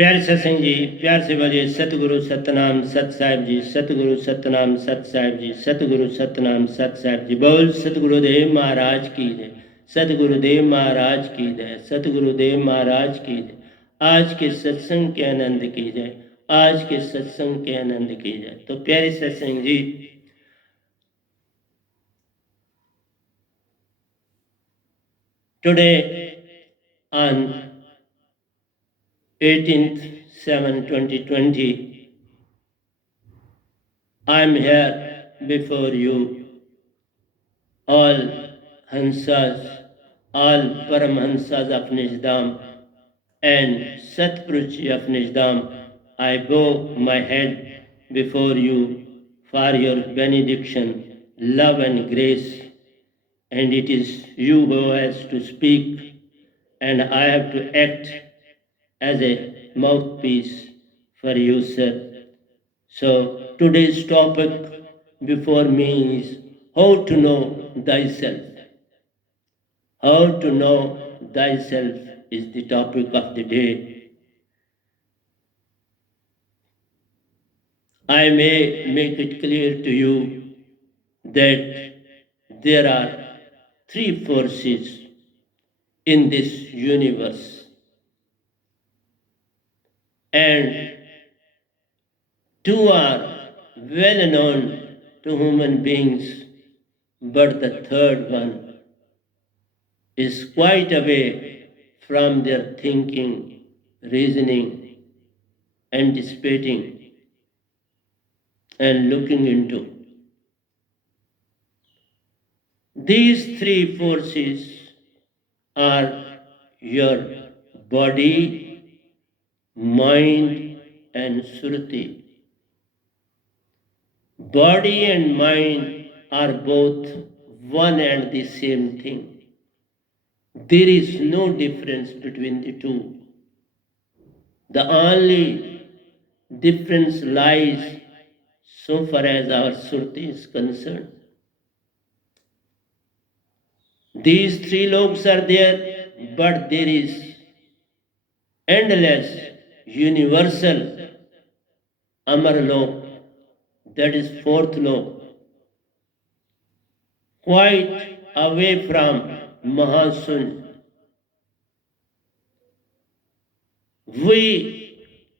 प्यारे सत्संग जी, प्यार से बोलिए सतगुरु सतनाम सत साहिब जी, सतगुरु सतनाम सत साहिब जी, सतगुरु सतनाम सत साहिब जी। बोल सतगुरुदेव महाराज की जय, सतगुरुदेव महाराज की जय, सतगुरुदेव महाराज की जय। आज के सत्संग के आनंद की जय, आज के सत्संग के आनंद की जय। तो प्यारे सत्संग जी, today on 18/7/2020, I am here before you, all Hansas, all Paramhansas of Nijdam and Satpurushi of Nijdam. I bow my head before you for your benediction, love and grace, and it is you who has to speak, and I have to act as a mouthpiece for you, sir. So today's topic before me is how to know thyself. How to know thyself is the topic of the day. I may make it clear to you that there are three forces in this universe, and two are well known to human beings, but the third one is quite away from their thinking, reasoning, anticipating, and looking into. These three forces are your body, mind, and Suruti. Body and mind are both one and the same thing. There is no difference between the two. The only difference lies so far as our Suruti is concerned. These three loks are there, but there is endless, universal Amar lok, that is fourth lok, quite away from Mahasun. We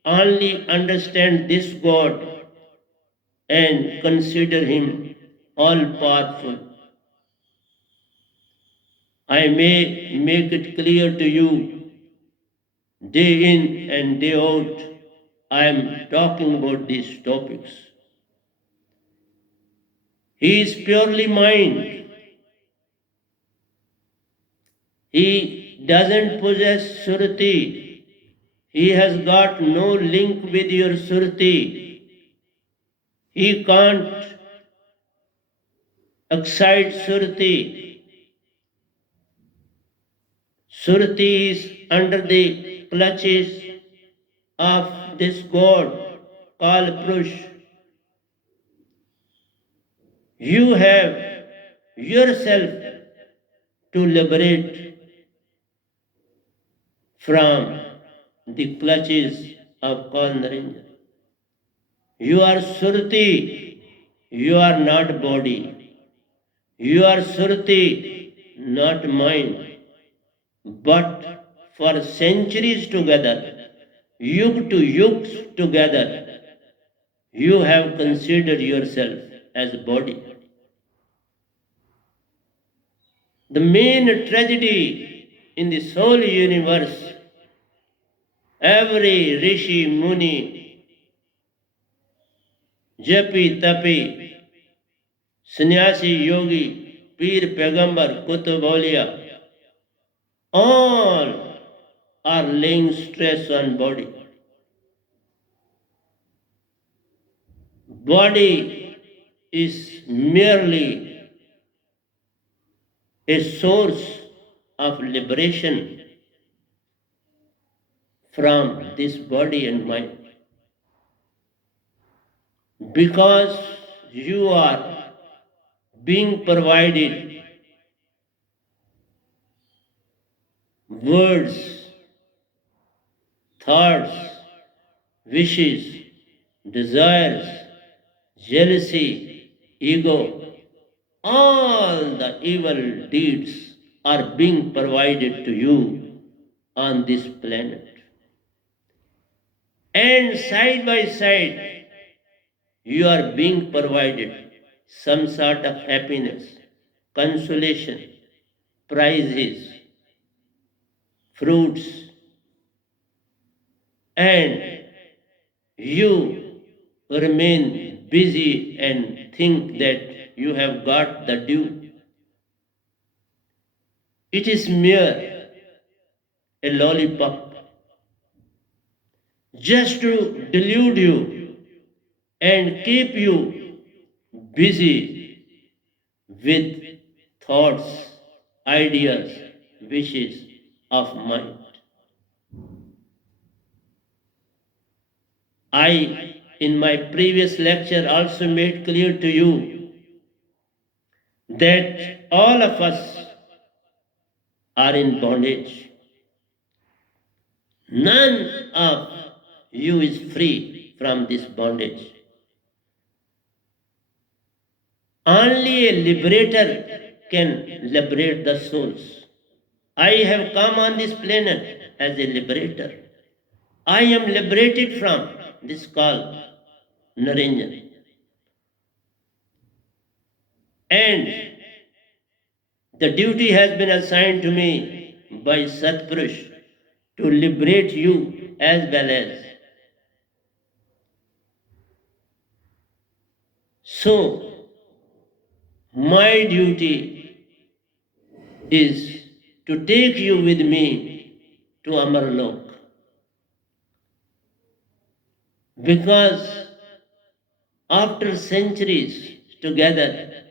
only understand this God and consider him all powerful. I may make it clear to you day in and day out. I am talking about these topics. He is purely mind. He doesn't possess Surati. He has got no link with your Surati. He can't excite Surati. Surati is under the clutches of this God called Purush. You have yourself to liberate from the clutches of Kalnaranja. You are Surti, you are not body. You are Surti, not mind. But for centuries together, yug to yugs together, you have considered yourself as a body. The main tragedy in the whole universe, every rishi, muni, japi, tapi, sannyasi, yogi, peer, pegambar, kutub, awliya, all are laying stress on body. Body is merely a source of liberation from this body and mind. Because you are being provided words, thoughts, wishes, desires, jealousy, ego, all the evil deeds are being provided to you on this planet. And side by side, you are being provided some sort of happiness, consolation, prizes, fruits, and you remain busy and think that you have got the due. It is mere a lollipop just to delude you and keep you busy with thoughts, ideas, wishes of mind. I, in my previous lecture, also made clear to you that all of us are in bondage. None of you is free from this bondage. Only a liberator can liberate the souls. I have come on this planet as a liberator. I am liberated from this call, Naranjan. And the duty has been assigned to me by Satpurush to liberate you as well as. So, my duty is to take you with me to Amarlok. Because after centuries together,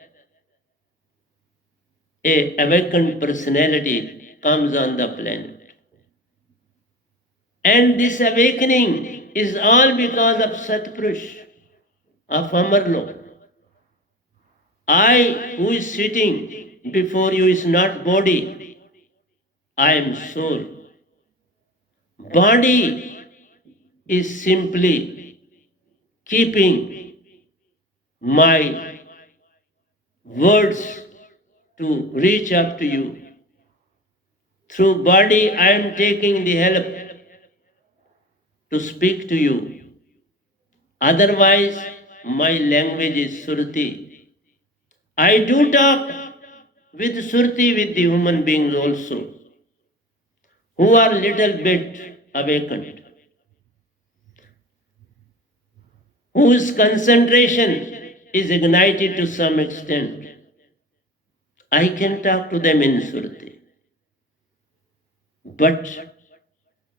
a awakened personality comes on the planet. And this awakening is all because of Satpurush, of Amarlok. I who is sitting before you is not body, I am soul. Body is simply keeping my words to reach up to you. Through body, I am taking the help to speak to you. Otherwise, my language is Surti. I do talk with Surti with the human beings also, who are little bit awakened, whose concentration is ignited to some extent. I can talk to them in Surti. But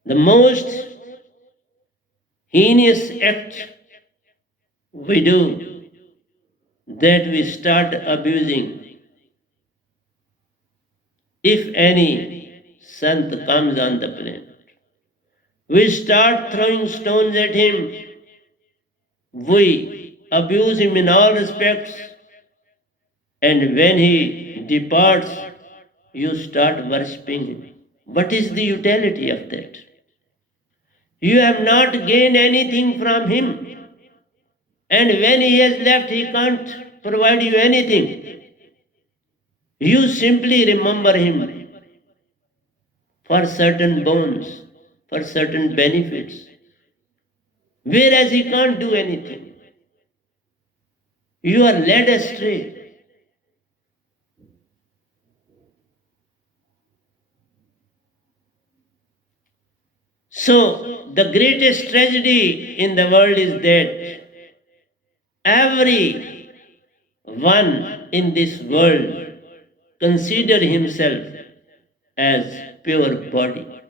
the most heinous act we do, that we start abusing. If any Sant comes on the planet, we start throwing stones at him. We abuse him in all respects. And when he departs, you start worshipping him. What is the utility of that? You have not gained anything from him. And when he has left, he can't provide you anything. You simply remember him for certain boons, for certain benefits, whereas he can't do anything. You are led astray. So, the greatest tragedy in the world is that every one in this world consider himself as pure body.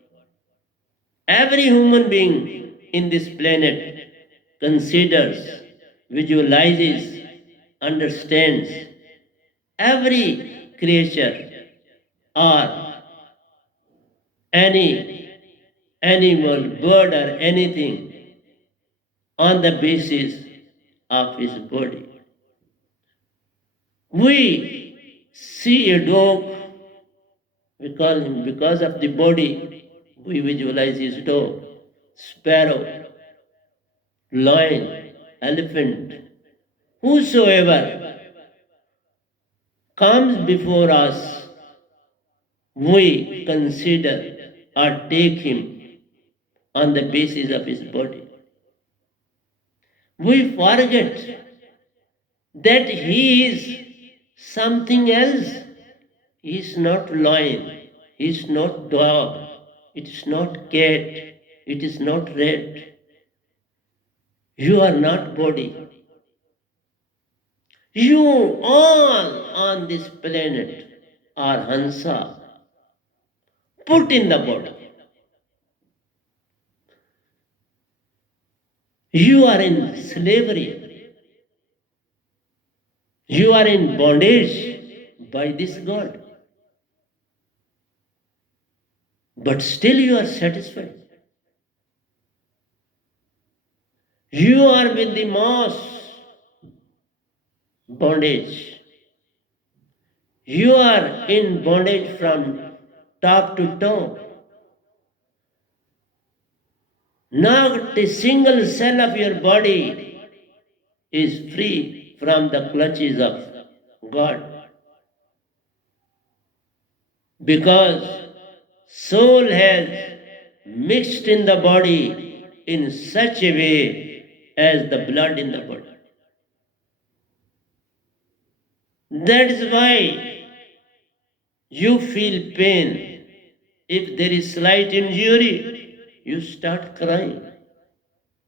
Every human being in this planet considers, visualizes, understands every creature or any animal, bird, or anything on the basis of his body. We see a dog, we call him because of the body, we visualize his dog, sparrow, lion, elephant, whosoever comes before us, we consider or take him on the basis of his body. We forget that he is something else. He is not lion, he is not dog, it is not cat, it is not rat. You are not body. You all on this planet are Hansa, put in the body. You are in slavery. You are in bondage by this God. But still you are satisfied. You are with the mass bondage. You are in bondage from top to toe. Not a single cell of your body is free from the clutches of God. Because soul has mixed in the body in such a way as the blood in the body. That is why you feel pain. If there is slight injury, you start crying.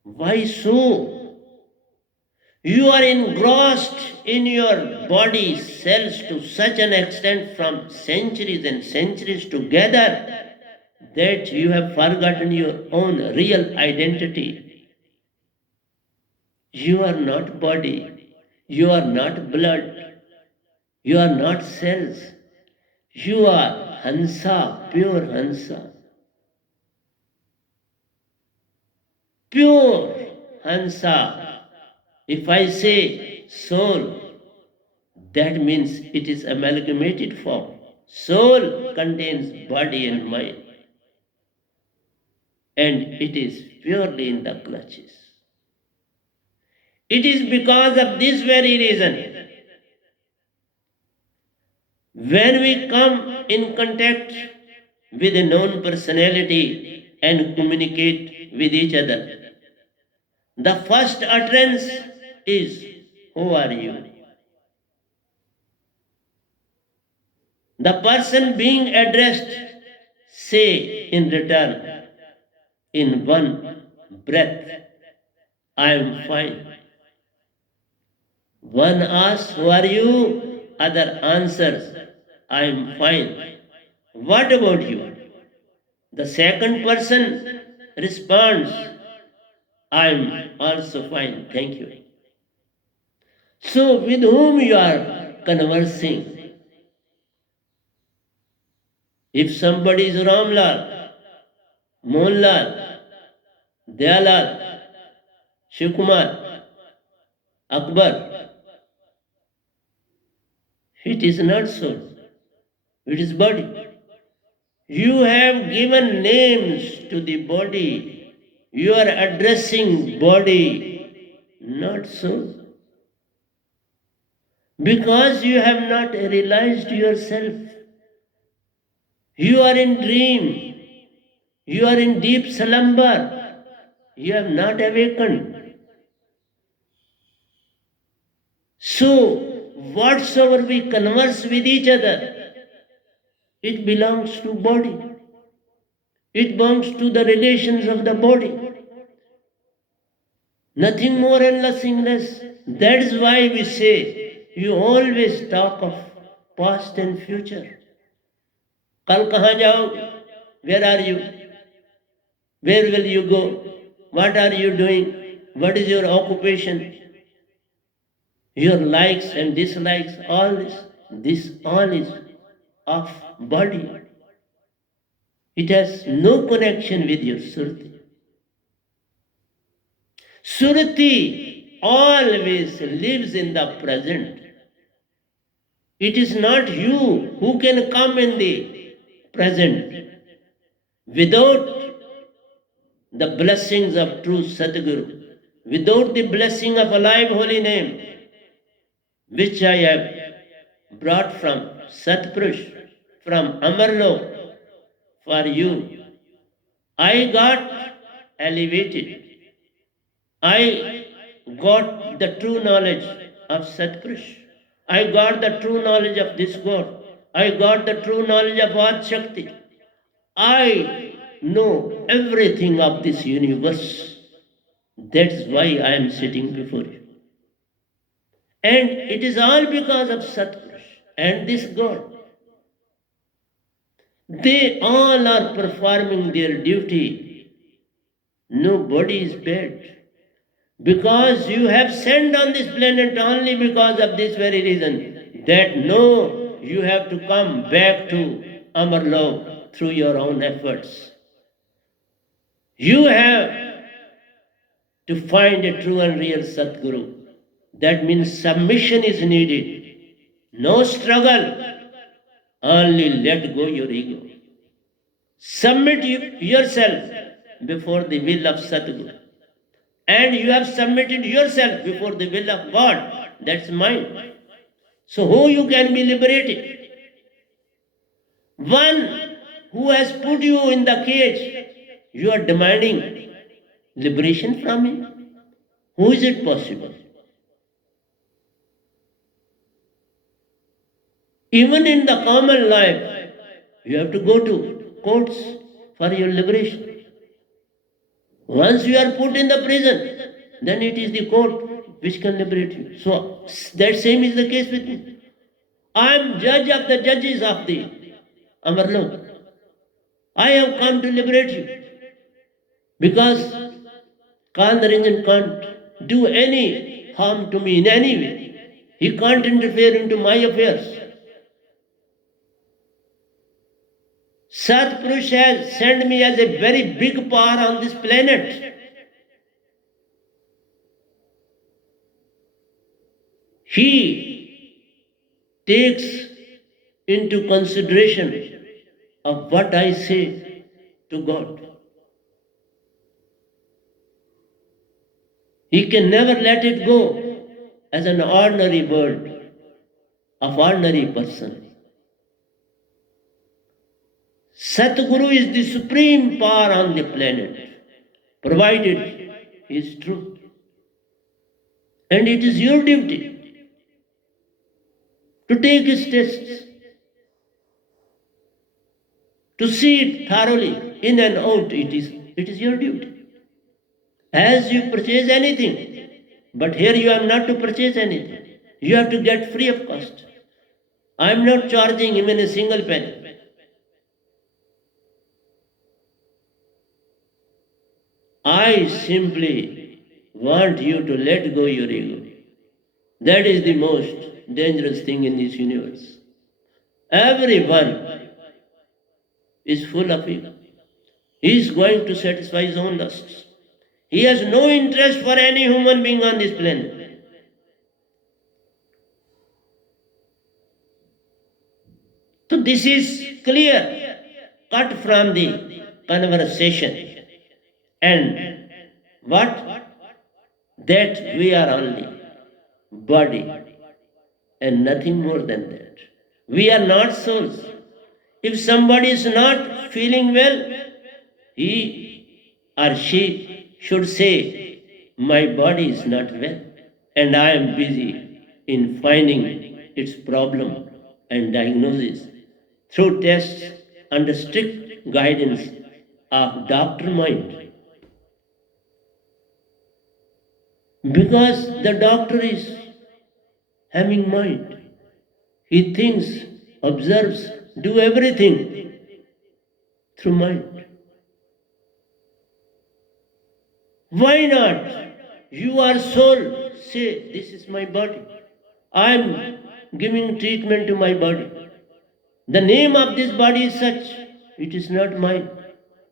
Why so? You are engrossed in your body cells to such an extent from centuries and centuries together that you have forgotten your own real identity. You are not body, you are not blood, you are not cells. You are Hansa, pure Hansa. Pure Hansa. If I say soul, that means it is amalgamated form. Soul contains body and mind, and it is purely in the clutches. It is because of this very reason, when we come in contact with a known personality and communicate with each other, the first utterance is, "Who are you?" The person being addressed say in return, in one breath, "I am fine." One asks, "Who are you?" Other answers, "I am fine." What about you? The second person responds, "I am also fine, thank you." So, with whom you are conversing? If somebody is Ramlal, Mohanlal, Dayalal, Shivkumar, Akbar, it is not so. It is body. You have given names to the body. You are addressing body, not soul. Because you have not realized yourself. You are in dream. You are in deep slumber. You have not awakened. So, whatsoever we converse with each other, it belongs to body. It belongs to the relations of the body. Nothing more and nothing less. That is why we say, you always talk of past and future. Kal kahan jaoge? Where are you? Where will you go? What are you doing? What is your occupation? Your likes and dislikes, all this all is of body. It has no connection with your Surti. Surti always lives in the present. It is not you who can come in the present without the blessings of true Sadguru. without the blessing of alive holy name, which I have brought from Satpurush, from Amarlok for you, I got elevated. I got the true knowledge of Satpurush. I got the true knowledge of this God. I got the true knowledge of Ad Shakti. I know everything of this universe. That's why I am sitting before you. And it is all because of Satpurush and this God. They all are performing their duty. Nobody is bad. Because you have sent on this planet only because of this very reason. That no, you have to come back to Amarlok through your own efforts. You have to find a true and real Satguru. That means submission is needed. No struggle. Only let go your ego. Submit yourself before the will of Satguru. And you have submitted yourself before the will of God. That's mine. So who you can be liberated? One who has put you in the cage, you are demanding liberation from him. Who is it possible? Even in the common life, you have to go to courts for your liberation. Once you are put in the prison, then it is the court which can liberate you. So that same is the case with me. I am judge of the judges of the Amarlok. I have come to liberate you because Kandaranjan can't do any harm to me in any way. He can't interfere into my affairs. Satpurush has sent me as a very big power on this planet. He takes into consideration of what I say to God. He can never let it go as an ordinary word of ordinary person. Satguru is the supreme power on the planet, provided he is truth. And it is your duty to take his tests, to see it thoroughly, in and out. It is your duty. As you purchase anything, but here you are not to purchase anything. You have to get free of cost. I am not charging even a single penny. I simply want you to let go your ego. That is the most dangerous thing in this universe. Everyone is full of ego. He is going to satisfy his own lusts. He has no interest for any human being on this planet. So this is clear, cut from the conversation. And what? That we are only body and nothing more than that. We are not souls. If somebody is not feeling well, he or she should say, my body is not well and I am busy in finding its problem and diagnosis through tests under strict guidance of doctor mind. Because the doctor is having mind. He thinks, observes, do everything through mind. Why not? You are soul. Say, this is my body. I am giving treatment to my body. The name of this body is such. It is not mine.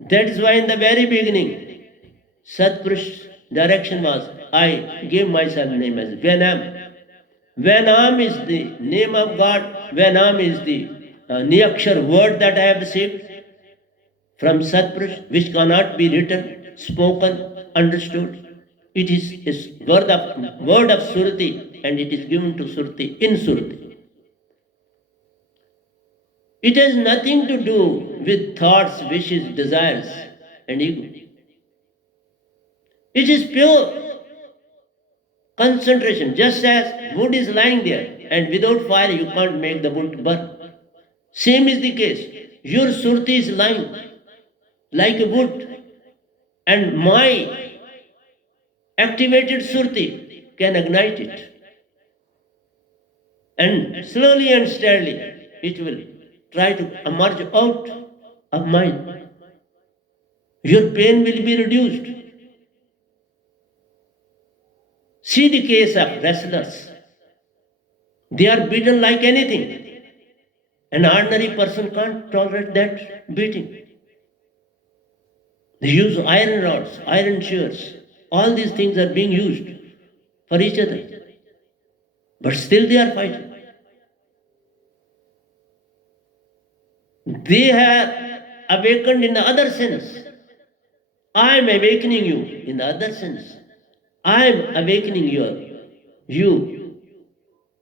That is why in the very beginning, Satpurush's direction was, I gave myself name as Venam. Venam is the name of God. Venam is the Niyakshar word that I have received from Satpurush, which cannot be written, spoken, understood. It is word of Surti, and it is given to Surti in Surti. It has nothing to do with thoughts, wishes, desires, and ego. It is pure concentration, just as wood is lying there, and without fire you can't make the wood burn. Same is the case. Your Surti is lying like a wood, and my activated Surti can ignite it. And slowly and steadily it will try to emerge out of mind. Your pain will be reduced. See the case of wrestlers. They are beaten like anything. An ordinary person can't tolerate that beating. They use iron rods, iron shears. All these things are being used for each other. But still they are fighting. They have awakened in the other sense. I am awakening you in the other sense. I am awakening you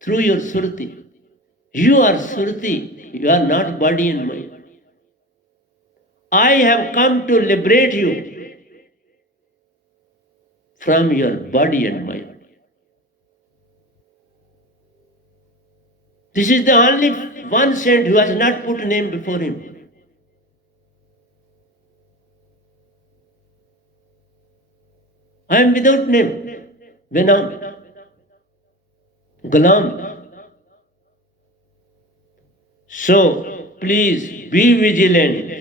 through your Surti. You are Surti. You are not body and mind. I have come to liberate you from your body and mind. This is the only one saint who has not put a name before him. I am without name. Vinam. Gulam. So, please be vigilant.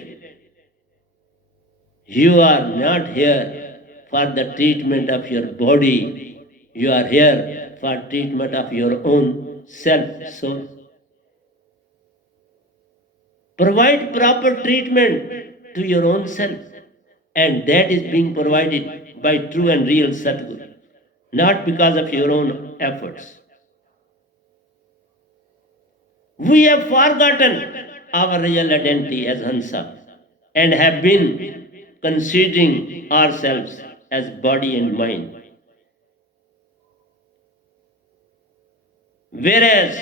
You are not here for the treatment of your body. You are here for treatment of your own self, soul. Provide proper treatment to your own self. And that is being provided by true and real Sadguru, not because of your own efforts. We have forgotten our real identity as Hansa and have been considering ourselves as body and mind. Whereas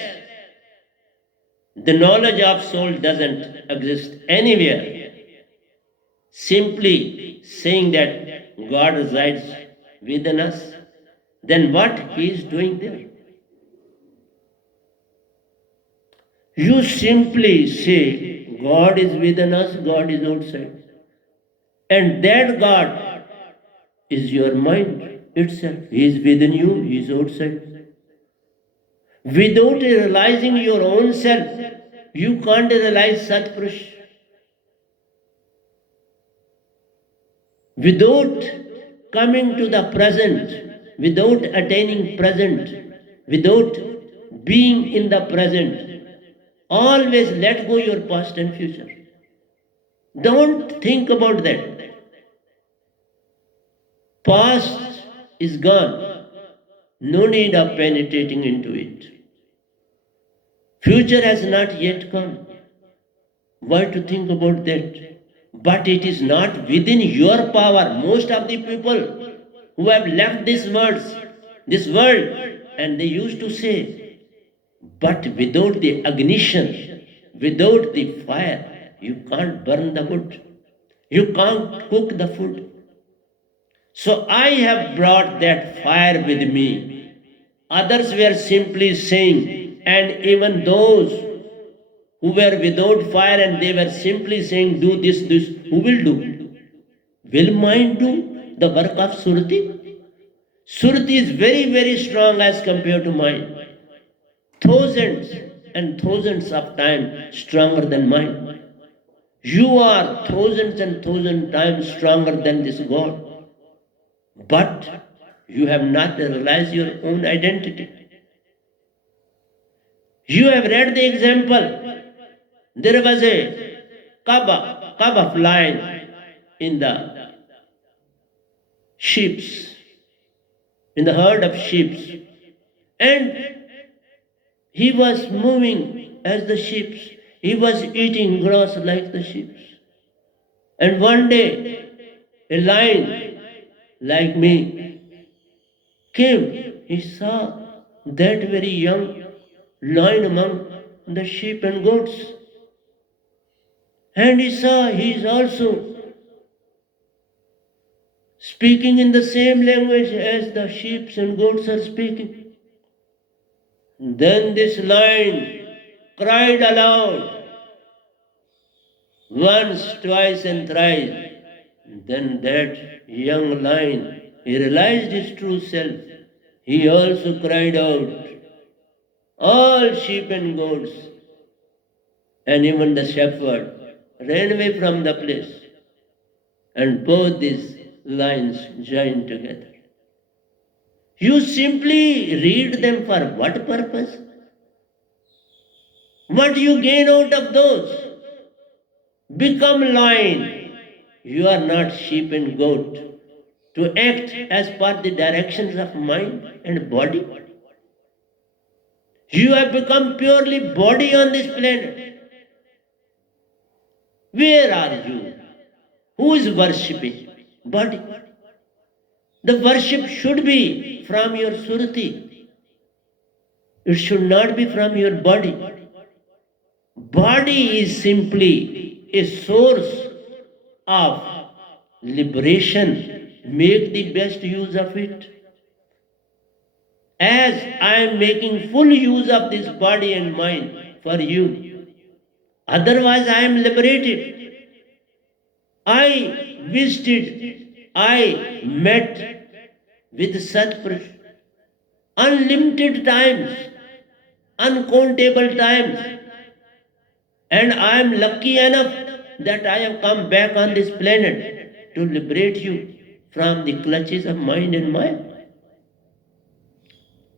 the knowledge of soul doesn't exist anywhere. Simply saying that God resides within us, then what He is doing there? You simply say God is within us, God is outside. And that God is your mind itself. He is within you, He is outside. Without realizing your own self, you can't realize Satpurush. Without coming to the present, without attaining present, without being in the present, always let go your past and future. Don't think about that. Past is gone. No need of penetrating into it. Future has not yet come. Why to think about that? But it is not within your power. Most of the people who have left this world, and they used to say, but without the ignition, without the fire, you can't burn the wood. You can't cook the food. So I have brought that fire with me. Others were simply saying, and even those who were without fire and they were simply saying, do this, who will do? Will mind do the work of Surti? Surti is very, very strong as compared to mind. Thousands and thousands of times stronger than mine. You are thousands and thousand times stronger than this God. But you have not realized your own identity. You have read the example. There was a Kaaba flying in the sheep, in the herd of sheep. And he was moving as the sheep. He was eating grass like the sheep. And one day, a lion like me came, he saw that very young lion among the sheep and goats. And he saw he is also speaking in the same language as the sheep and goats are speaking. Then this lion cried aloud once, twice, and thrice. Then that young lion, he realized his true self. He also cried out, all sheep and goats, and even the shepherd ran away from the place. And both these lions joined together. You simply read them for what purpose? What you gain out of those? Become lion. You are not sheep and goat. To act as per the directions of mind and body. You have become purely body on this planet. Where are you? Who is worshipping? Body. The worship should be from your surati. It should not be from your body. Body is simply a source of liberation. Make the best use of it. As I am making full use of this body and mind for you. Otherwise, I am liberated. I visited, I met with Satpurush unlimited times, uncountable times, and I am lucky enough that I have come back on this planet to liberate you from the clutches of mind and Maya.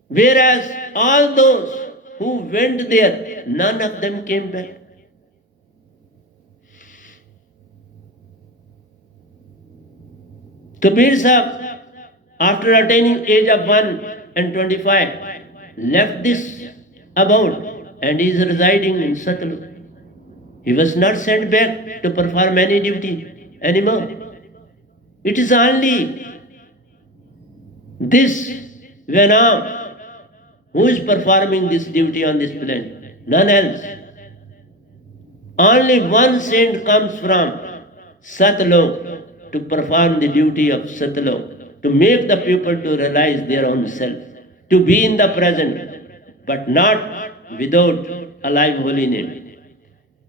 Whereas all those who went there, none of them came back. Kabir Sahib, after attaining age of 125, left this abode and is residing in Satluj. He was not sent back to perform any duty anymore. It is only this Venam who is performing this duty on this planet, none else. Only one saint comes from Satlok to perform the duty of Satlok, to make the people to realize their own self, to be in the present, but not without alive holy name.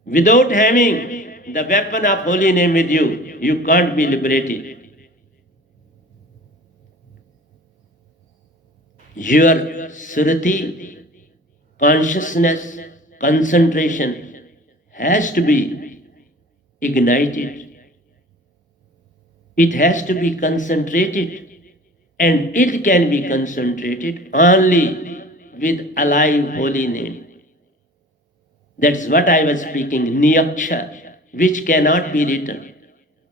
Without having the weapon of holy name with you, you can't be liberated. Your surati, consciousness, concentration has to be ignited. It has to be concentrated, and it can be concentrated only with alive holy name. That's what I was speaking, Niyaksha, which cannot be written,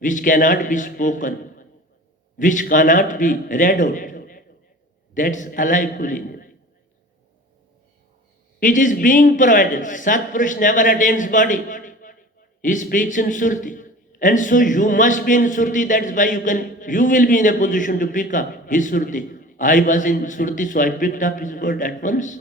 which cannot be spoken, which cannot be read out. That's alive holy name. It is being provided. Satpurush never attains body. He speaks in Surti. And so you must be in Surti, that is why you will be in a position to pick up his Surti. I was in Surti, so I picked up his word at once.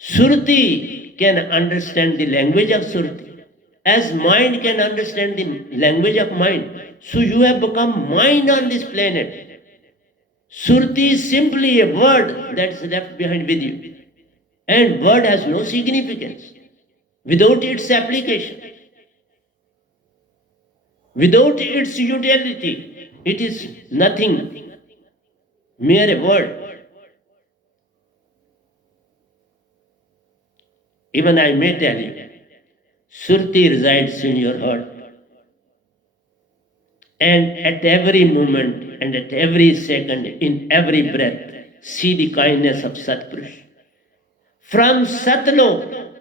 Surti can understand the language of Surti, as mind can understand the language of mind. So you have become mind on this planet. Surti is simply a word that's left behind with you. And word has no significance without its application. Without its utility, it is nothing, mere a word. Even I may tell you, Surti resides in your heart. And at every moment and at every second, in every breath, see the kindness of Satpurush. From Satlok,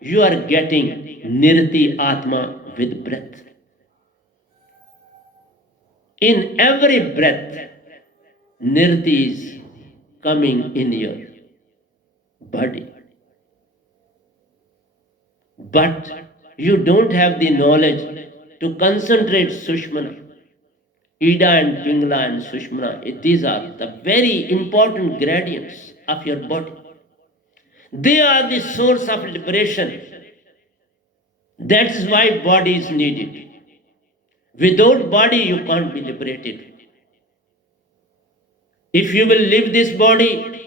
you are getting Nirti Atma with breath. In every breath, Nirti is coming in your body. But you don't have the knowledge to concentrate Sushmana. Ida and Pingala and Sushmana, these are the very important gradients of your body. They are the source of liberation. That's why body is needed. Without body, you can't be liberated. If you will leave this body,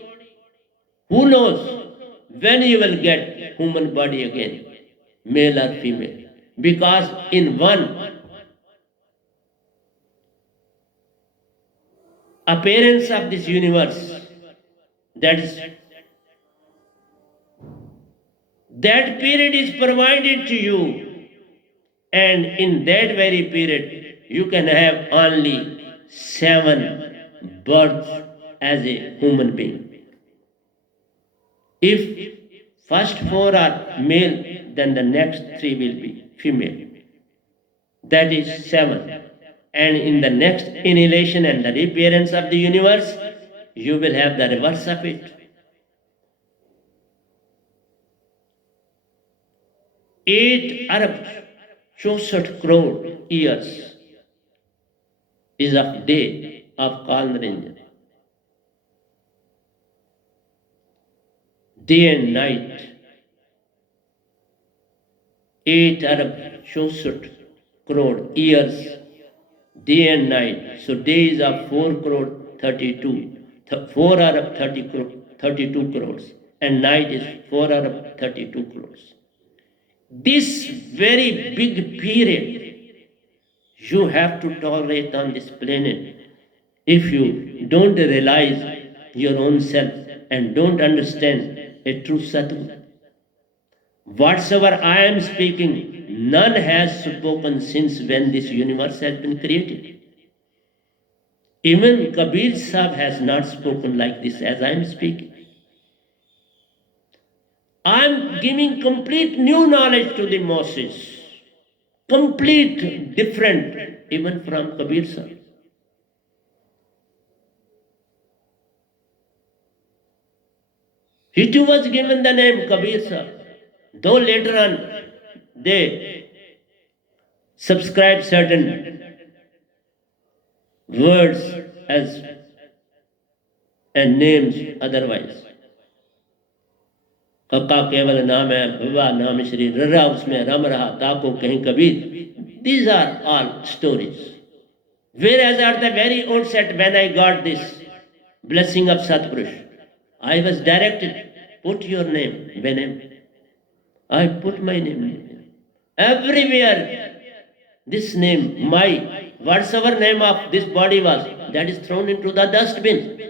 who knows when you will get human body again, male or female. Because in one appearance of this universe, that period is provided to you, and in that very period, you can have only 7 births as a human being. If first 4 are male, then the next 3 will be female. That is 7. And in the next annihilation and the reappearance of the universe, you will have the reverse of it. 8 Arab 64 crore years is of day of Kal Niranjan. Day and night. 8 Arab 64 crore years, day and night. So day is of 4 crore 32. 4 Arab 32 crores. And night is 4 Arab 32 crores. This very big period you have to tolerate on this planet. If you don't realize your own self and don't understand a true Sadguru. Whatsoever I am speaking, none has spoken since when this universe has been created. Even Kabir Sahib has not spoken like this as I am speaking. I am giving complete new knowledge to the masses. Complete different even from Kabir Sahib. He too was given the name Kabir Sahib. Though later on they subscribe certain words as and names otherwise. कक्का केवल नाम है, भवा नाम श्री, ररा उसमें रम रहा, ताको कहीं Kabir. These are all stories. Whereas at the very outset, when I got this blessing of Satpurush, I was directed, put your name, Venem. I put my name. Everywhere, this name, my, whatsoever name of this body was, that is thrown into the dustbin.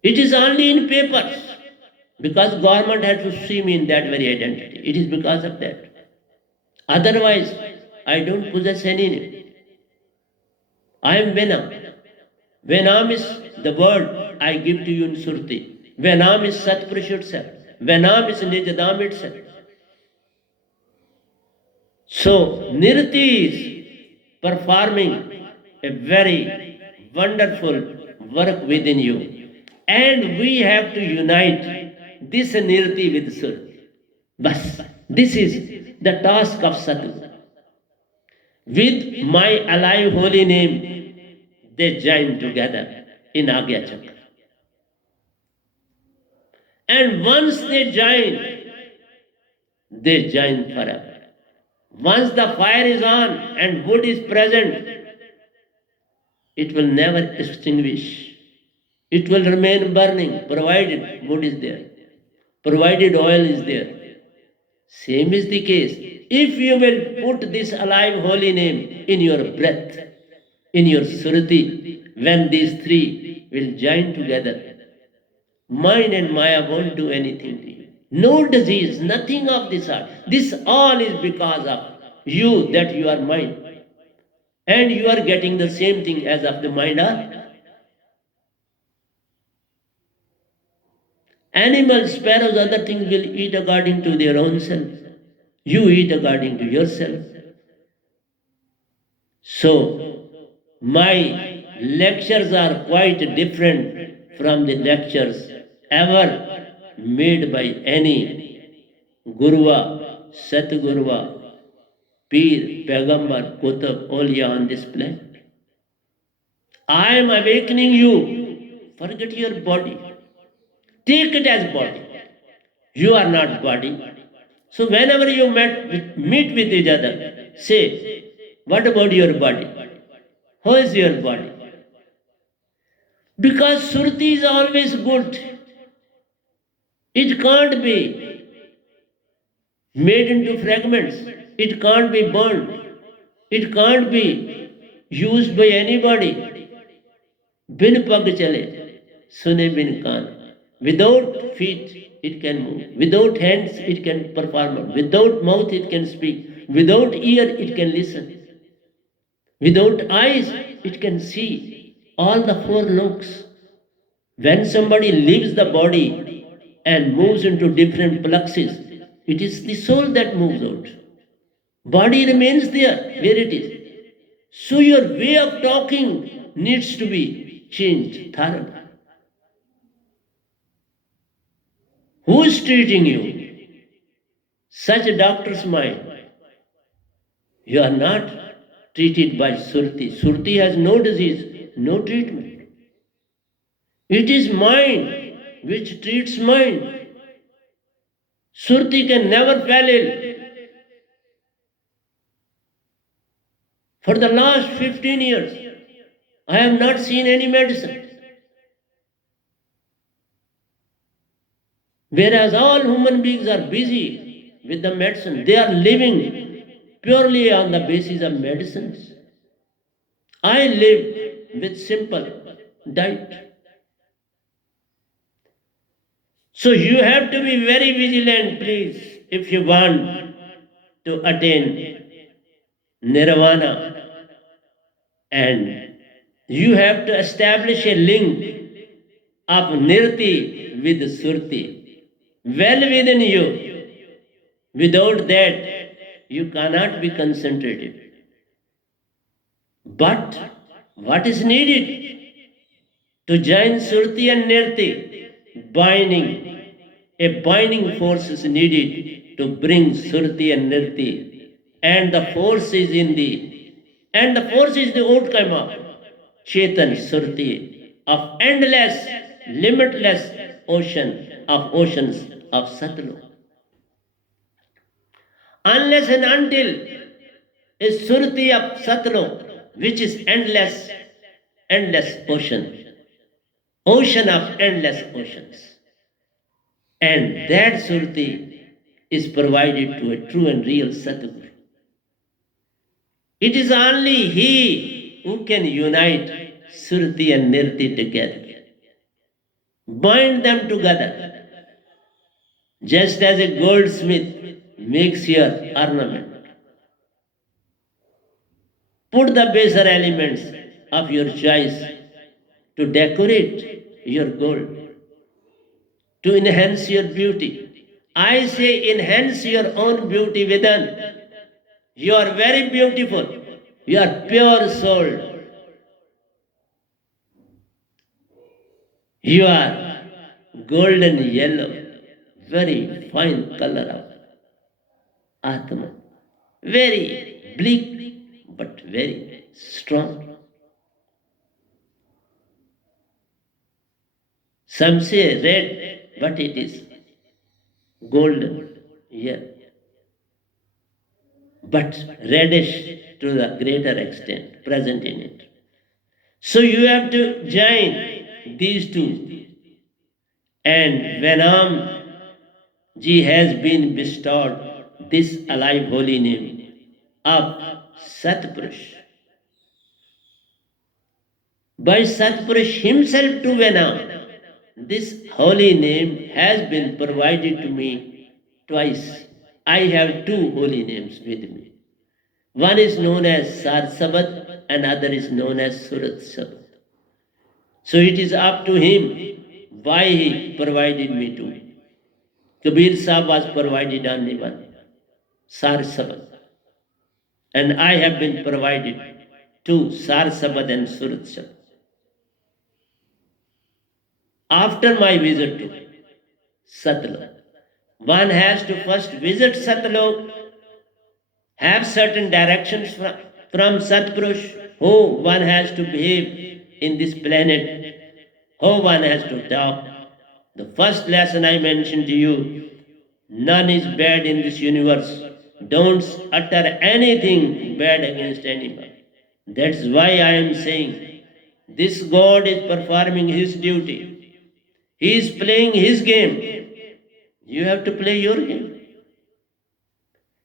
It is only in papers, because government had to see me in that very identity. It is because of that. Otherwise, I don't possess any name. I am Venam. Venam is the word I give to you in Surti. Venam is Satpurush itself. Venam is Nijadam itself. So, Nirti is performing a very wonderful work within you. And we have to unite this Nirti with Surti. Bas, this is the task of Sadhu. With my alive holy name, they join together in Agya Chakra. And once they join forever. Once the fire is on and wood is present, it will never extinguish. It will remain burning, provided wood is there, provided oil is there. Same is the case. If you will put this alive holy name in your breath, in your Surti, when these three will join together, mind and Maya won't do anything to you. No disease, nothing of this sort. This all is because of you, that you are mind. And you are getting the same thing as of the mind are. Animals, sparrows, other things will eat according to their own self. You eat according to yourself. So, my lectures are quite different from the lectures ever made by any Guruva, Satgurva, Peer, Pagambar, Kutub, Awliya on this planet. I am awakening you. Forget your body. Take it as body. You are not body. So whenever you meet with each other, say, what about your body? How is your body? Because Surti is always good. It can't be made into fragments. It can't be burned. It can't be used by anybody. Bin pag chale, sune bin kaan. Without feet, it can move. Without hands, it can perform. Without mouth, it can speak. Without ear, it can listen. Without eyes, it can see. All the four looks. When somebody leaves the body and moves into different fluxes, it is the soul that moves out. Body remains there where it is. So your way of talking needs to be changed thoroughly. Who is treating you? Such a doctor's mind. You are not treated by Surti. Surti has no disease, no treatment. It is mind which treats mind. Surti can never fall ill. For the last 15 years, I have not seen any medicine. Whereas all human beings are busy with the medicine, they are living purely on the basis of medicines. I live with simple diet. So you have to be very vigilant, please, if you want to attain nirvana. And you have to establish a link of nirti with surti well within you. Without that, you cannot be concentrated. But what is needed to join surti and nirti? Binding. A binding force is needed to bring surti and nirti. And the force is the outcome of Chetan Surti, of endless, limitless oceans of Satlu. Unless and until is Surti of Satlu, which is endless ocean of endless oceans. And that Surti is provided to a true and real Satguru. It is only he who can unite Surti and Nirti together. Bind them together, just as a goldsmith makes your ornament. Put the baser elements of your choice to decorate your gold, to enhance your beauty. I say enhance your own beauty within. You are very beautiful. You are pure soul. You are golden yellow, very fine color of Atma. Very bleak, but very strong. Some say red, but it is golden, yeah, but reddish to the greater extent present in it. So you have to join these two. And when Ji has been bestowed this alive holy name of Satpurush, by Satpurush himself to Venam, this holy name has been provided to me twice. I have two holy names with me. One is known as Sar Sabad, and other is known as Surat Sabad. So it is up to him why he provided me two. Kabir Sahib was provided only one, Sar Sabad. And I have been provided two, Sar Sabad and Surat Sabad. After my visit to Satlok, one has to first visit Satlok have certain directions from Satpurush, how one has to behave in this planet, how one has to talk. The first lesson I mentioned to you, none is bad in this universe. Don't utter anything bad against anyone. That's why I am saying this God is performing his duty. He is playing his game. You have to play your game.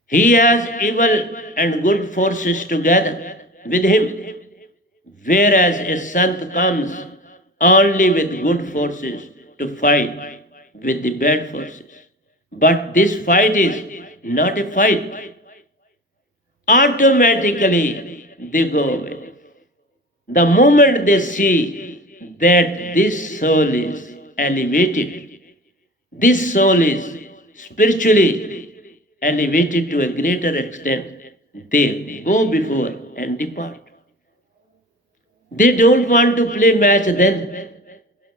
He has evil and good forces together with him, whereas a sant comes only with good forces to fight with the bad forces. But this fight is not a fight. Automatically they go away. The moment they see that this soul is elevated, this soul is spiritually elevated to a greater extent, they go before and depart. They don't want to play match then.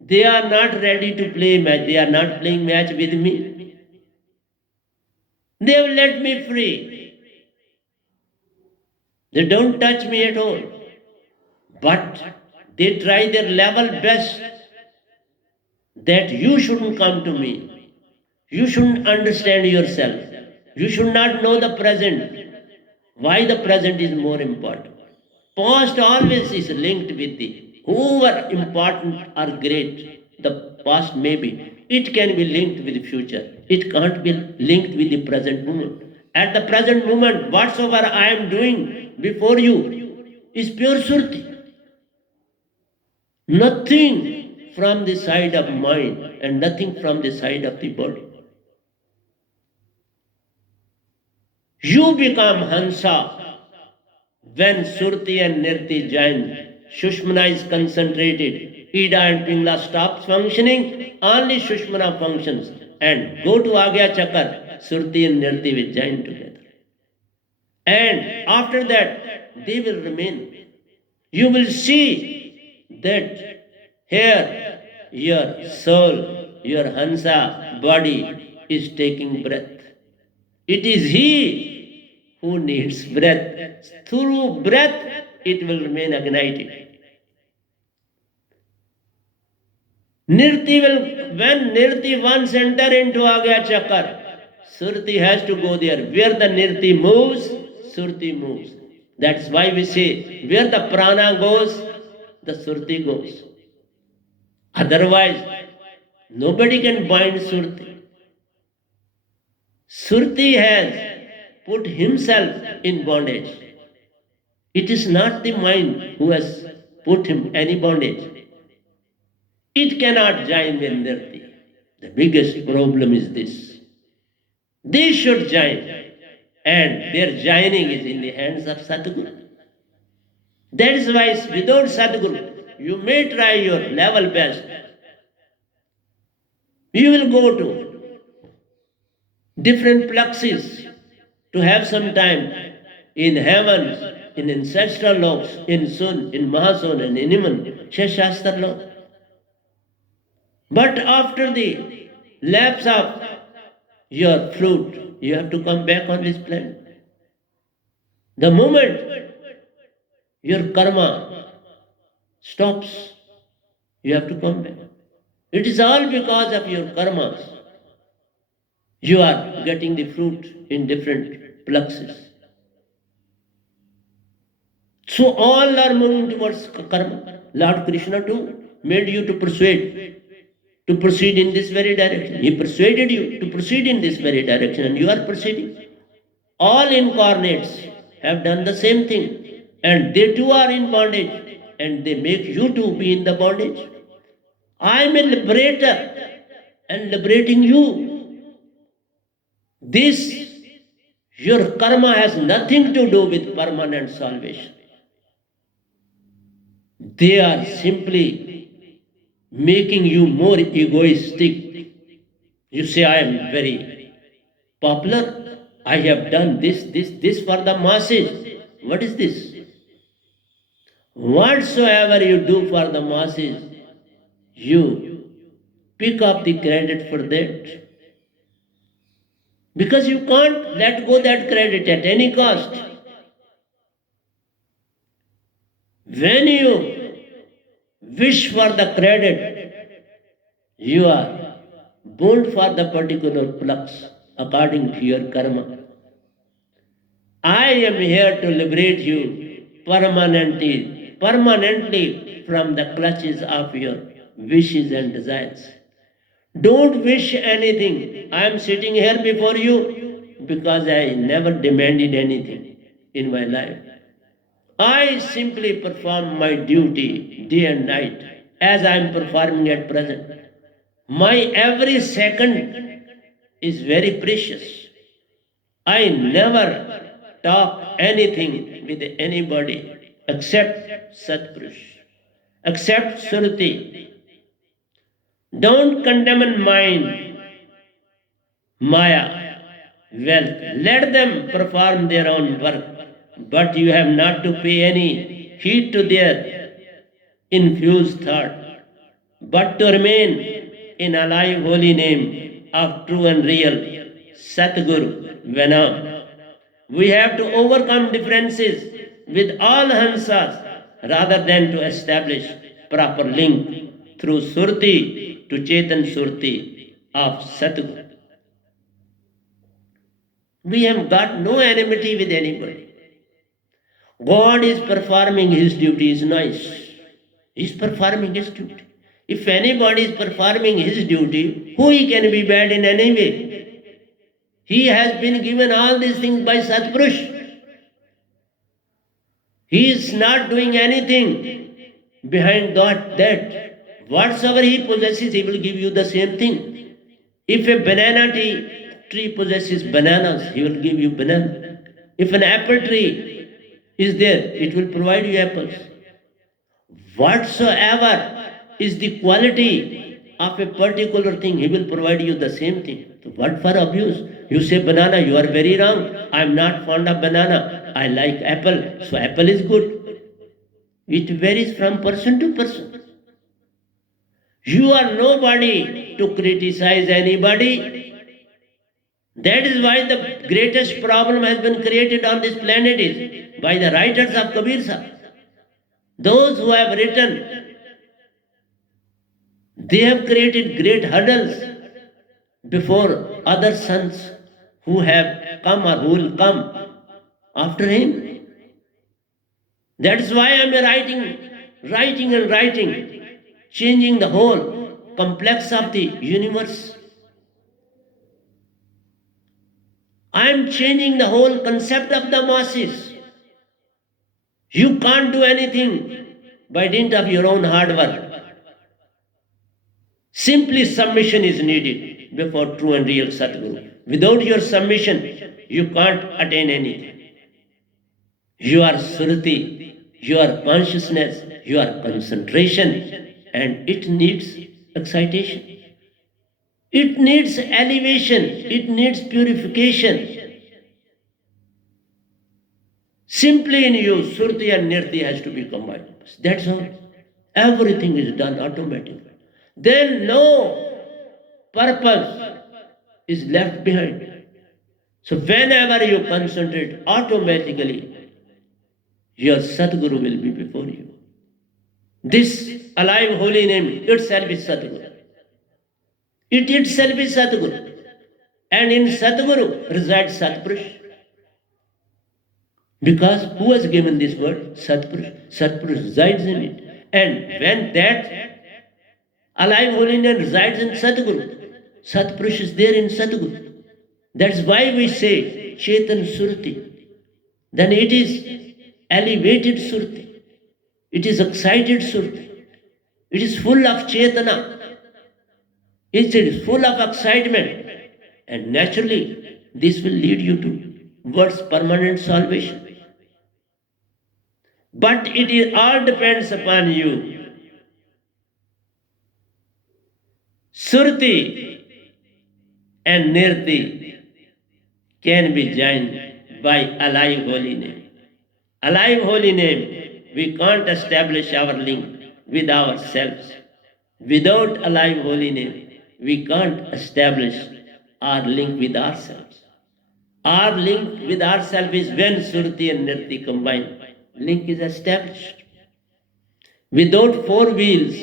They are not ready to play match. They are not playing match with me. They have let me free. They don't touch me at all. But they try their level best that you shouldn't come to me. You shouldn't understand yourself. You should not know the present. Why the present is more important? Past always is linked with the whoever important or great. The past may be. It can be linked with the future. It can't be linked with the present moment. At the present moment, whatsoever I am doing before you is pure surti. Nothing from the side of mind and nothing from the side of the body. You become Hansa when Surti and Nirti join. Shushmana is concentrated. Ida and Pingla stops functioning. Only Shushmana functions. And go to Agya Chakar. Surti and Nirti will join together. And after that, they will remain. You will see that here your soul, your Hansa body is taking breath. It is he who needs breath. Through breath, it will remain ignited. Nirti will, when Nirti once enter into Agya Chakar, Surti has to go there. Where the Nirti moves, Surti moves. That's why we say, where the prana goes, the Surti goes. Otherwise, nobody can bind Surti. Surti has put himself in bondage. It is not the mind who has put him any bondage. It cannot join with Nirti. The biggest problem is this. They should join, and their joining is in the hands of Sadguru. That is why without Sadguru, you may try your level best. You will go to different places to have some time in heavens, in ancestral loks, in Sun, in Mahasun, and in Iman, Shashastra lok. But after the lapse of your fruit, you have to come back on this planet. The moment your karma stops, you have to come back. It is all because of your karmas. You are getting the fruit in different places. So all are moving towards karma. Lord Krishna too made you to persuade, to proceed in this very direction. He persuaded you to proceed in this very direction, and you are proceeding. All incarnates have done the same thing, and they too are in bondage, and they make you to be in the bondage. I am a liberator and liberating you. This, your karma has nothing to do with permanent salvation. They are simply making you more egoistic. You say, I am very popular. I have done this for the masses. What is this? Whatsoever you do for the masses, you pick up the credit for that. Because you can't let go that credit at any cost. When you wish for the credit, you are bound for the particular flux according to your karma. I am here to liberate you permanently from the clutches of your wishes and desires. Don't wish anything. I am sitting here before you because I never demanded anything in my life. I simply perform my duty day and night as I am performing at present. My every second is very precious. I never talk anything with anybody except Satpurush, except Suruti. Don't condemn mind, Maya, wealth. Let them perform their own work, but you have not to pay any heed to their infused thought, but to remain in alive holy name of true and real Satguru Venam. We have to overcome differences with all Hansas rather than to establish proper link through Surti to Chetan Surti of Satguru. We have got no enmity with anybody. God is performing his duty is nice. He is performing his duty. If anybody is performing his duty, who he can be bad in any way? He has been given all these things by Satpurush. He is not doing anything behind that. Whatsoever he possesses, he will give you the same thing. If a banana tree possesses bananas, he will give you banana. If an apple tree is there, it will provide you apples. Whatsoever is the quality of a particular thing, he will provide you the same thing. So what for abuse? You say banana, you are very wrong. I am not fond of banana. I like apple, so apple is good. It varies from person to person. You are nobody to criticize anybody. That is why the greatest problem has been created on this planet is by the writers of Kabir Sahib. Those who have written, they have created great hurdles before other sons who have come or who will come after him. That is why I am writing, changing the whole complex of the universe. I am changing the whole concept of the masses. You can't do anything by dint of your own hard work. Simply submission is needed before true and real Satguru. Without your submission, you can't attain anything. Your Suruti, your consciousness, your concentration, and it needs excitation. It needs elevation, it needs purification. Simply in you, Surti and Nirti has to be combined. That's all. Everything is done automatically. Then no purpose is left behind. So whenever you concentrate, automatically your Satguru will be before you. This alive holy name itself is Satguru. It itself is Satguru. And in Satguru resides Satpurush. Because who has given this word? Satpurush. Satpurush resides in it. And when that alive holy name resides in Satguru, Satpurush is there in Satguru. That's why we say Chetan Surti. Then it is elevated Surti. It is excited Surti. It is full of Chetana. It is full of excitement. And naturally, this will lead you to world's permanent salvation. But all depends upon you. Surti and Nirti can be joined by alive holy name. Alive holy name, we can't establish our link with ourselves. Without alive holy name, we can't establish our link with ourselves. Our link with ourself is when Surti and Nirti combine. Link is established. Without four wheels,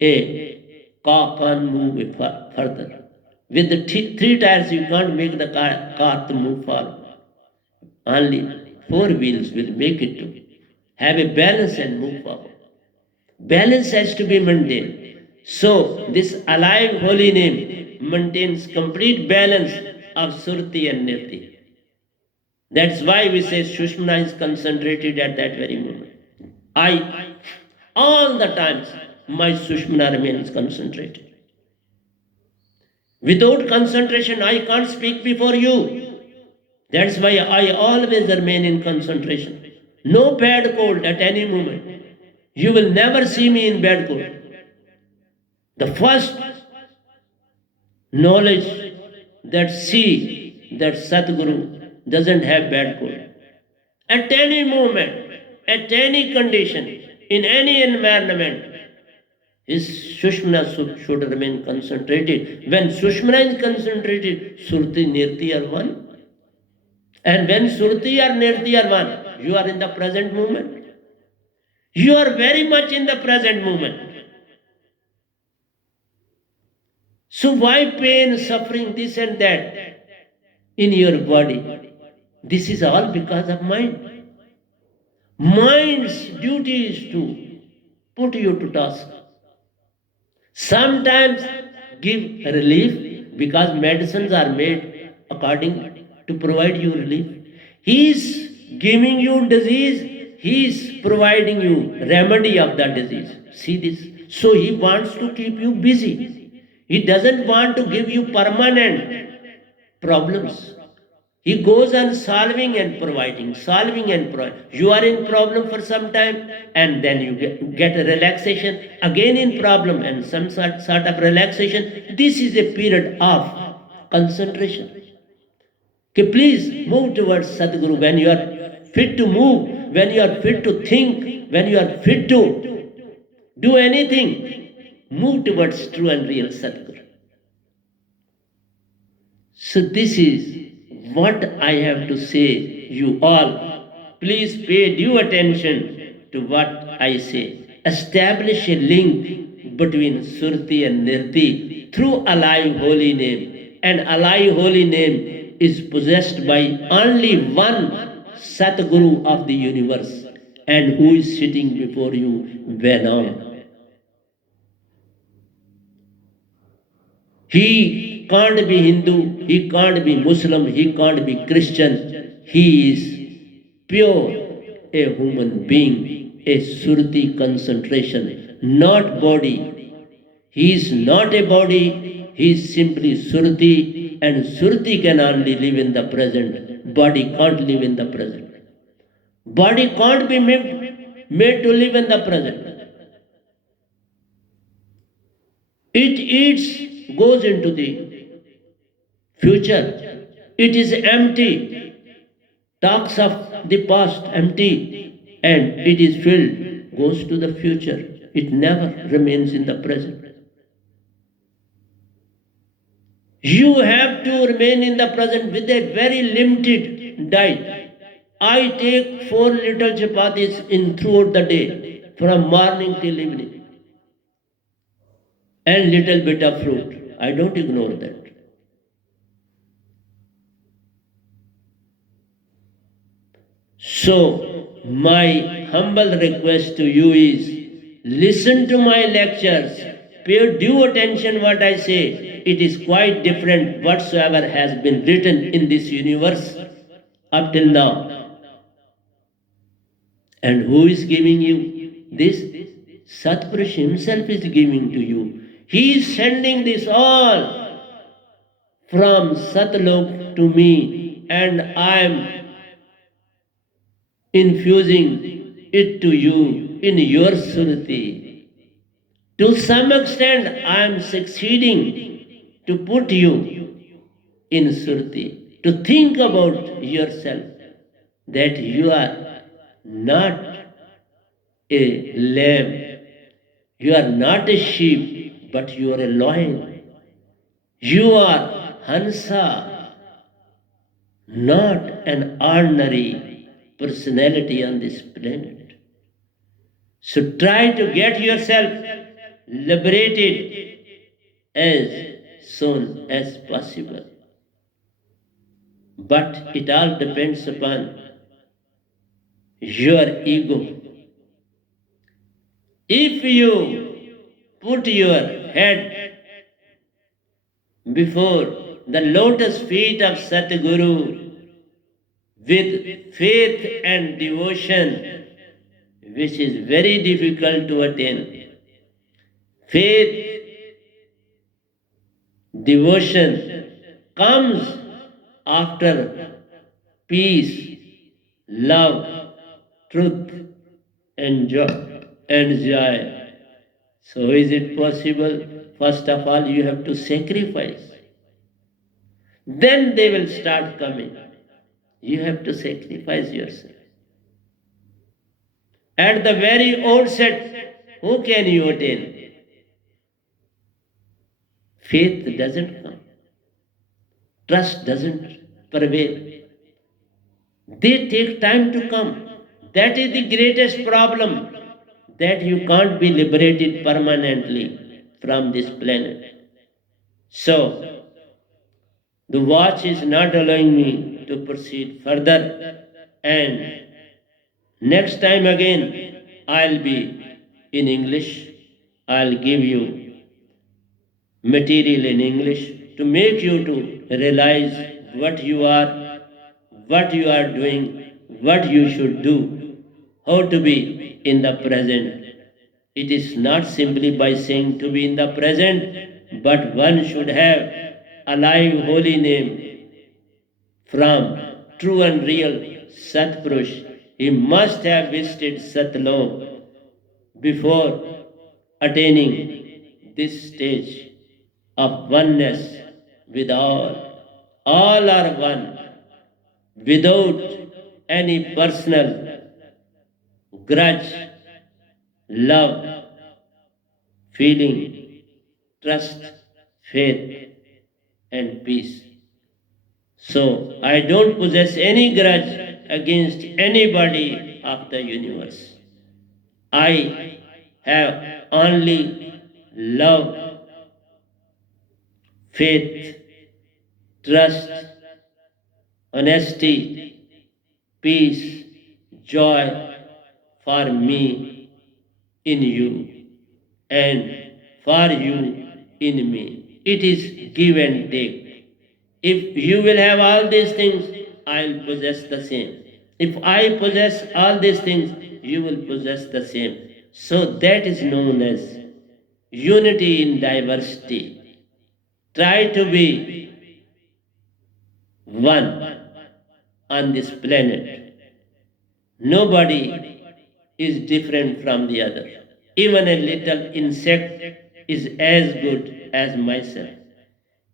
a car can't move further. With the three tires, you can't make the car to move forward. Only four wheels will make it to have a balance and move forward. Balance has to be maintained. So, this alive holy name maintains complete balance of Surti and Nirti. That's why we say Sushmana is concentrated at that very moment. All the times, my Sushmana remains concentrated. Without concentration, I can't speak before you. That's why I always remain in concentration. No bad cold at any moment. You will never see me in bad cold. The first knowledge that Satguru doesn't have bad cold. At any moment, at any condition, in any environment, his Sushmana should remain concentrated. When Sushmana is concentrated, Surti, Nirti are one. And when Surti or Nirti are one, you are in the present moment. You are very much in the present moment. So why pain, suffering, this and that in your body? This is all because of mind. Mind's duty is to put you to task. Sometimes give relief because medicines are made according to provide you relief. He is giving you disease, he is providing you remedy of the disease. See this? So he wants to keep you busy. He doesn't want to give you permanent problems. He goes on solving and providing, solving and providing. You are in problem for some time and then you get a relaxation, again in problem and some sort of relaxation. This is a period of concentration. Okay, please move towards Sadguru when you are fit to move, when you are fit to think, when you are fit to do anything. Move towards true and real Sadguru. So this is what I have to say you all. Please pay due attention to what I say. Establish a link between Surti and Nirti through alive holy name. And alive holy name is possessed by only one Satguru of the universe. And who is sitting before you, Venom. He can't be Hindu, he can't be Muslim, he can't be Christian. He is pure, a human being, a Surti concentration, not body. He is not a body, he is simply Surti, and Surti can only live in the present. Body can't live in the present. Body can't be made to live in the present. It eats, goes into the future. It is empty, talks of the past, empty, and it is filled, goes to the future. It never remains in the present. You have to remain in the present with a very limited diet. I take 4 little chapatis in throughout the day, from morning till evening, and little bit of fruit. I don't ignore that. So, my humble request to you is, listen to my lectures, pay due attention what I say. It is quite different whatsoever has been written in this universe up till now. And who is giving you this? Satpurush himself is giving to you. He is sending this all from Satlok to me, and I am infusing it to you in your Surti. To some extent, I am succeeding to put you in Surti, to think about yourself, that you are not a lamb, you are not a sheep, but you are a lion. You are Hansa, not an ordinary personality on this planet. So try to get yourself liberated as soon as possible. But it all depends upon your ego. If you put your head before the lotus feet of Satguru with faith and devotion, which is very difficult to attain, faith, devotion comes after peace, love, truth, and joy. So is it possible? First of all, you have to sacrifice. Then they will start coming. You have to sacrifice yourself. At the very outset, who can you attain? Faith doesn't come. Trust doesn't prevail. They take time to come. That is the greatest problem, that you can't be liberated permanently from this planet. So, the watch is not allowing me to proceed further, and next time again I'll be in English. I'll give you material in English to make you to realize what you are doing, what you should do, how to be in the present. It is not simply by saying to be in the present, but one should have a live holy name from true and real Satpurush. He must have visited Satlok before attaining this stage of oneness with all. All are one without any personal grudge, love, feeling, trust, faith, and peace. So I don't possess any grudge against anybody of the universe. I have only love, faith, trust, honesty, peace, joy for me in you and for you in me. It is give and take. If you will have all these things, I'll possess the same. If I possess all these things, you will possess the same. So that is known as unity in diversity. Try to be one on this planet. Nobody is different from the other. Even a little insect is as good as myself.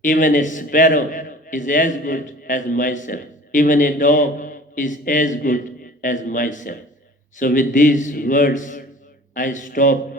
Even a sparrow is as good as myself. Even a dog is as good as myself. So with these words, I stop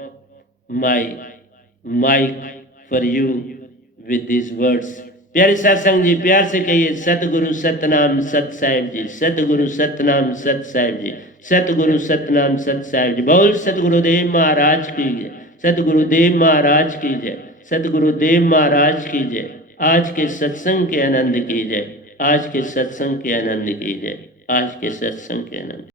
my mic for you with these words. प्यारे सत्संग जी, प्यार से कहिए सतगुरु सतनाम सत साहिब जी, सतगुरु सतनाम सत साहिब जी, सतगुरु सतनाम सत साहिब जी। बोल सतगुरुदेव महाराज की जय, सतगुरुदेव महाराज की जय, सतगुरुदेव महाराज की जय। आज के सत्संग के आनंद की जय, आज के सत्संग के आनंद की जय, आज के सत्संग के आनंद।